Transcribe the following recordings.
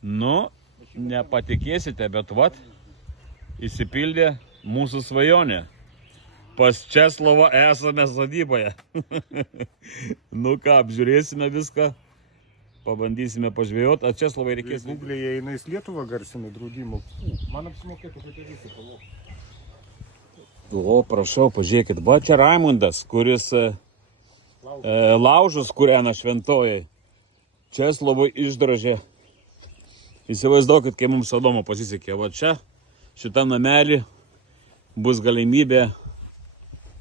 Nu, nepatikėsite, bet vat, įsipildė mūsų svajonė. Pas Česlovą esame sodyboje. Nu ką, apžiūrėsime viską, pabandysime pažvėjoti. A Česlovai reikės... Googlėje jinais Lietuvą garsina draudimo. Man apsimokėtų patirėsi palauk. O, prašau, pažiūrėkit, va čia Raimundas, kuris laužus kūrena šventojai. Česlovui išdrožė. Įsivaizduokit, kai mums Adomo pasisekė. Va čia, šitam namelį, bus galimybė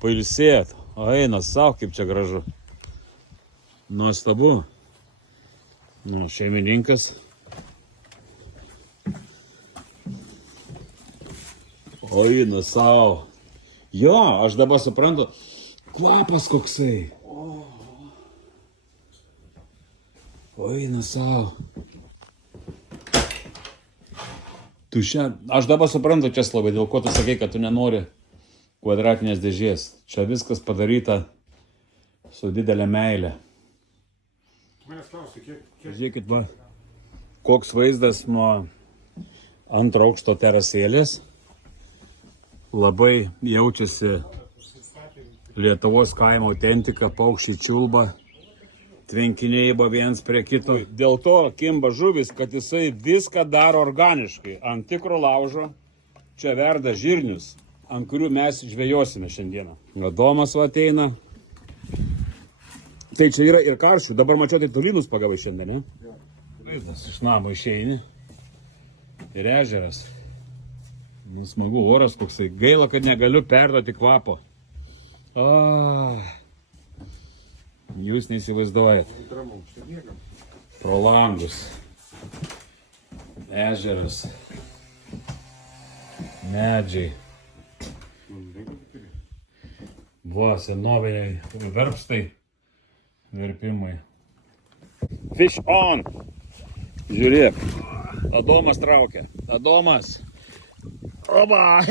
pailsėti. O eina savo, kaip čia gražu. Nuostabu. Nu, šeimininkas. O eina savo. Jo, aš dabar suprantu. Kvapas koksai. O eina savo. Tu aš dabar suprantu, Česlovai, dėl ko tu sakai, kad tu nenori kvadratinės dėžės. Čia viskas padaryta su didelė meilė. Manęs klausia, kiek... Žiūrėkit, va, koks vaizdas nuo antro aukšto terasėlės. Labai jaučiasi Lietuvos kaimo autentika, paukščiai čiulba, tvenkiniai viens prie kito. Dėl to kimba žuvis, kad jisai viską daro organiškai. Ant tikro laužo čia verda žirnius, ant kurių mes žvejosime šiandieną. Adomas va ateina. Tai čia yra ir karšių. Dabar mačiau, tai tulynus pagavai šiandien, ne? Vaizdas iš namo išeini. Ir ežeras. Nu, smagu, oras koksai. Gaila, kad negaliu perduoti kvapo. Jūs neįsivaizduojat. Pro langus. Ežeras. Medžiai. Va, senoviniai verpstai. Verpimai. Fish on! Žiūrėk. Adomas traukia. Adomas. Oba!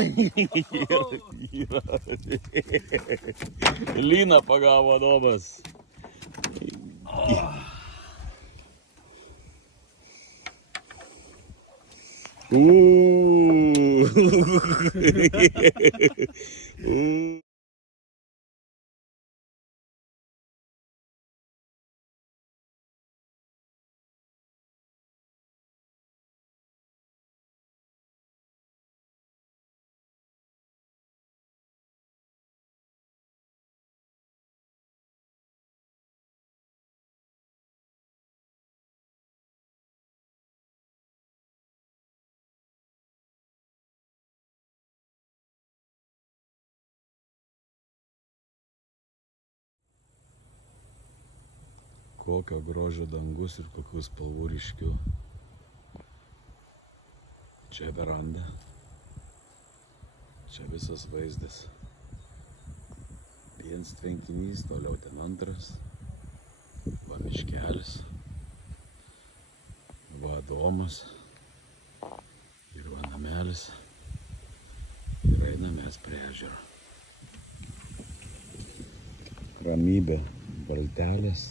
Lyną pagavo Adomas. Kokio grožio dangus ir kokių spalvų ryškių. Čia veranda. Čia visas vaizdas. Viens tvenkinys, toliau ten antras. Va miškelis. Va Adomas. Ir va namelis. Ir einame mes prie ežero. Ramybė, valtelės.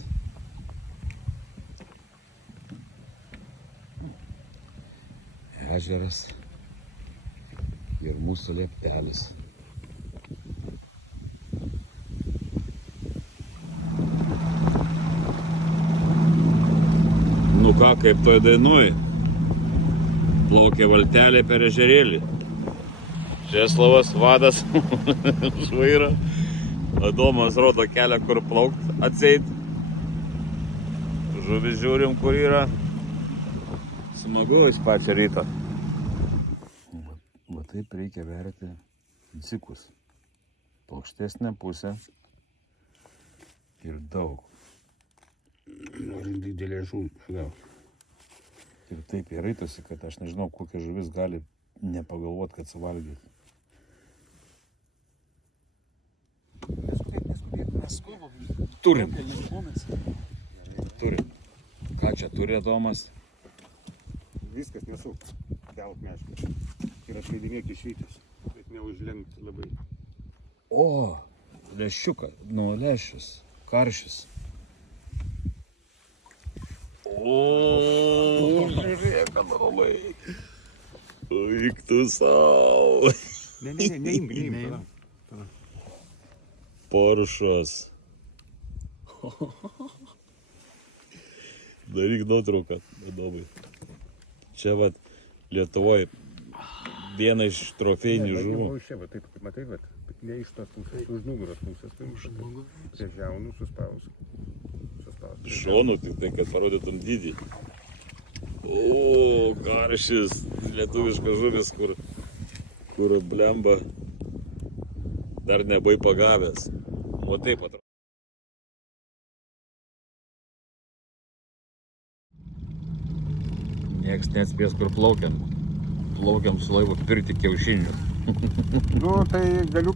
Ežeras ir mūsų lieptelis. Nu ką, kaip toj dainoj, plaukė valtelė per ežerėlį. Česlovas vadas už vairo. Adomas rodo kelią, kur plaukt atseit. Žuvis žiūrim, kur yra. Smagu iš pačią rytą. Va taip reikia verti dzikus. Plokštesnė pusė ir daug. Nori didelė žuvė. Ir taip jie raitosi, kad aš nežinau, kokia žuvis gali nepagalvot, kad suvalgyti. Turim. Turim. Ką čia turi Adomas? Viskas nesu. Kelk mešką. Ir atleidinėk išvytis. Bet neužlenkt labai. O, lęšiuką. Nu, lęšis. Karšis. O, žiūrėk, Eik tu savo. Neimk. Poršas. Daryk nuotrauką, įdomu. Čia vat Lietuvoje viena iš trofėjinių žuvų. O iš čia, va, taip, kaip matai, va, bet ne iš tos pusės, už nugaros pusės, tai prie žiaunų suspaus. Šonu tik tai, kad parodytum dydį. O, karšis, lietuviškas žuvis, kur blemba dar nebai pagavęs. O taip atrodo. Niekas neatspės, kur plaukiam. Plaukiam su laivu pirkti kiaušinių. Nu, tai galiu